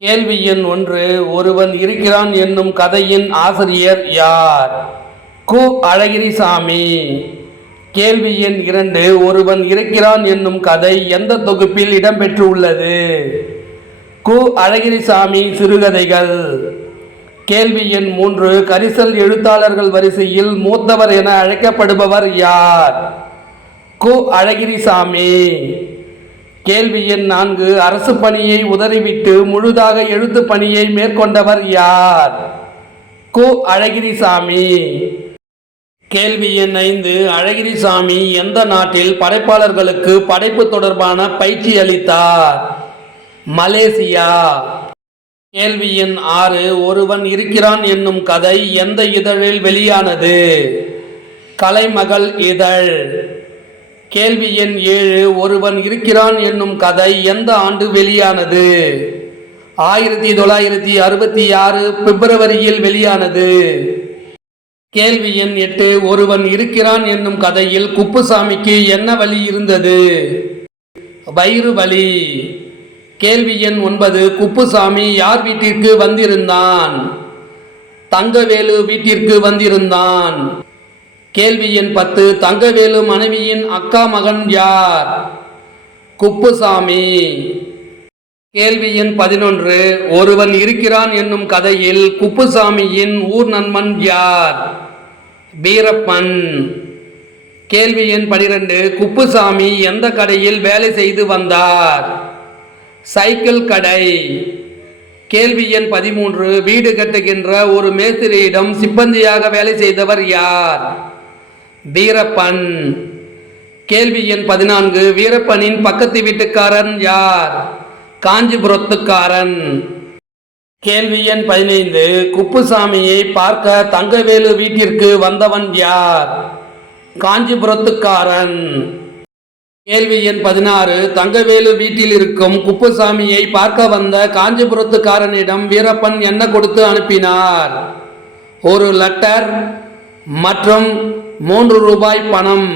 கேள்வி எண் ஒன்று ஒருவன் இருக்கிறான் என்னும் கதையின் ஆசிரியர் யார்? கு. அழகிரிசாமி. கேள்வி எண் இரண்டு ஒருவன் இருக்கிறான் என்னும் கதை எந்த தொகுப்பில் இடம்பெற்றுள்ளது? கு. அழகிரிசாமி சிறுகதைகள். கேள்வி எண் மூன்று கரிசல் எழுத்தாளர்கள் வரிசையில் மூத்தவர் என அழைக்கப்படுபவர் யார்? கு. அழகிரிசாமி. கேள்வி எண் நான்கு அரசு பணியை உதறிவிட்டு முழுதாக எழுத்து பணியை மேற்கொண்டவர் யார்? கு. அழகிரிசாமி. கேள்வி எண் ஐந்து அழகிரிசாமி எந்த நாட்டில் படைப்பாளர்களுக்கு படைப்பு தொடர்பான பயிற்சி அளித்தார்? மலேசியா. கேள்வி எண் ஆறு ஒருவன் இருக்கிறான் என்னும் கதை எந்த இதழில் வெளியானது? கலைமகள் இதழ். கேள்வி எண் ஏழு ஒருவன் இருக்கிறான் என்னும் கதை எந்த ஆண்டு வெளியானது? ஆயிரத்தி தொள்ளாயிரத்தி அறுபத்தி ஆறு பிப்ரவரியில் வெளியானது. கேள்வி எண் எட்டு ஒருவன் இருக்கிறான் என்னும் கதையில் குப்புசாமிக்கு என்ன வழி இருந்தது? வயிறு வலி. கேள்வி எண் ஒன்பது குப்புசாமி யார் வீட்டிற்கு வந்திருந்தான்? தங்கவேலு வீட்டிற்கு வந்திருந்தான். கேள்வி எண் பத்து தங்கவேலு மனைவியின் அக்கா மகன் யார்? குப்புசாமி. கேள்வி எண் பதினொன்று ஒருவன் இருக்கிறான் என்னும் கதையில் குப்புசாமியின் ஊர் நண்பன் யார்? வீரப்பன். கேள்வி எண் பனிரெண்டு குப்புசாமி எந்த கடையில் வேலை செய்து வந்தார்? சைக்கிள் கடை. கேள்வி எண் பதிமூன்று வீடு கட்டுகின்ற ஒரு மேஸ்திரியிடம் சிப்பந்தியாக வேலை செய்தவர் யார்? வீரப்பன். கேள்வி எண் பதினான்கு. வீரப்பனின் பக்கத்து வீட்டுக்காரன் யார்? காஞ்சிபுரத்துக்காரன். கேள்வி எண் பதினைந்து. குப்புசாமியை பார்க்க தங்கவேலு வீட்டிற்கு வந்தவன் யார்? காஞ்சிபுரத்துக்காரன். கேள்வி எண் பதினாறு. தங்கவேலு வீட்டில் இருக்கும் குப்புசாமியை பார்க்க வந்த காஞ்சிபுரத்துக்காரனிடம் வீரப்பன் என்ன கொடுத்து அனுப்பினார்? ஒரு லெட்டர் மற்றும் மூன்று ரூபாய் பணம்.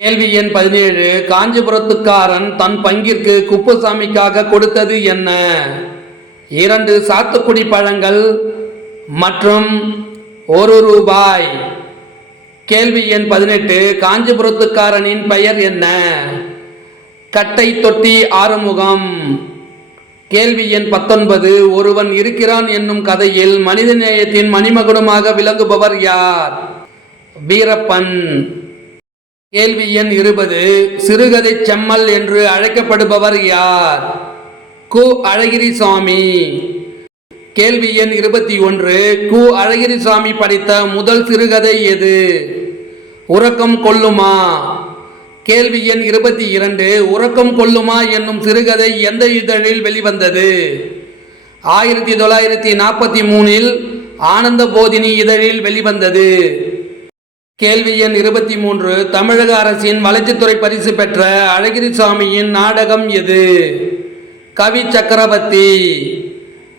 கேள்வி எண் பதினேழு காஞ்சிபுரத்துக்காரன் தன் பங்கிற்கு குப்புசாமிக்காக கொடுத்தது என்ன? இரண்டு சாத்துக்குடி பழங்கள் மற்றும் ஒரு ரூபாய். கேள்வி எண் பதினெட்டு காஞ்சிபுரத்துக்காரனின் பெயர் என்ன? கட்டை தொட்டி ஆறுமுகம். கேள்வி எண் பத்தொன்பது ஒருவன் இருக்கிறான் என்னும் கதையில் மனிதநேயத்தின் மணிமகுடமாக விளங்குபவர் யார்? வீரப்பன். கேள்வி எண் இருபது. சிறுகதை செம்மல் என்று அழைக்கப்படுபவர் யார்? கு. அழகிரிசாமி. கேள்வி எண் இருபத்தி ஒன்று. கு. அழகிரிசாமி படித்த முதல் சிறுகதை எது? உறக்கம் கொள்ளுமா? கேள்வி எண் இருபத்தி இரண்டு. உறக்கம் கொள்ளுமா என்னும் சிறுகதை எந்த இதழில் வெளிவந்தது? ஆயிரத்தி தொள்ளாயிரத்தி நாற்பத்தி மூணில் ஆனந்த போதினி இதழில் வெளிவந்தது. கேள்வி எண் இருபத்தி மூன்று. தமிழக அரசின் வளர்ச்சித்துறை பரிசு பெற்ற அழகிரிசாமியின் நாடகம் எது? கவி சக்கரவர்த்தி.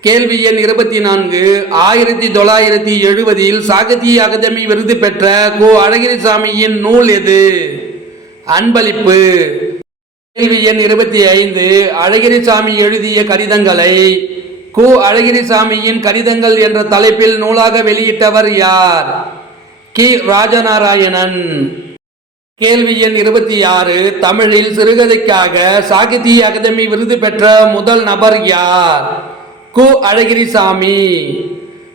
கேள்வி எண் இருபத்தி நான்கு. ஆயிரத்தி தொள்ளாயிரத்தி எழுபதில் சாகித்ய அகாதமி விருது பெற்ற கு அழகிரிசாமியின் நூல் எது? அன்பளிப்பு. கேள்வி எண் இருபத்தி ஐந்து. அழகிரிசாமி எழுதிய கடிதங்களை கு அழகிரிசாமியின் கடிதங்கள் என்ற தலைப்பில் நூலாக வெளியிட்டவர் யார்? கி. ராஜநாராயணன். கேள்வி எண் இருபத்தி ஆறு. தமிழில் சிறுகதைக்காக சாகித்ய அகாதமி விருது பெற்ற முதல் நபர் யார்? கு. அழகிரிசாமி.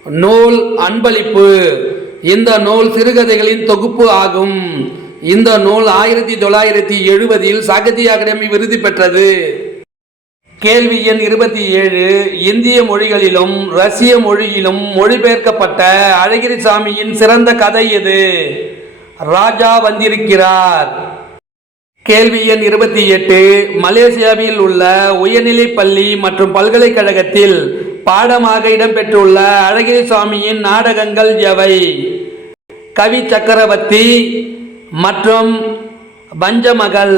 நூல் அன்பளிப்பு. இந்த நூல் சிறுகதைகளின் தொகுப்பு ஆகும். இந்த நூல் ஆயிரத்தி தொள்ளாயிரத்தி எழுபதில் சாகித்ய அகாடமி விருது பெற்றது. கேள்வி எண் இருபத்தி ஏழு இந்திய மொழிகளிலும் ரஷ்ய மொழியிலும் மொழிபெயர்க்கப்பட்ட அழகிரிசாமியின் சிறந்த கதை எது? ராஜா வந்திருக்கிறார். கேள்வி எண் இருபத்தி எட்டு மலேசியாவில் உள்ள உயர்நிலைப் பள்ளி மற்றும் பல்கலைக்கழகத்தில் பாடமாக இடம்பெற்றுள்ள அழகிரிசாமியின் நாடகங்கள் எவை? கவி சக்கரவர்த்தி மற்றும் பஞ்சமகள்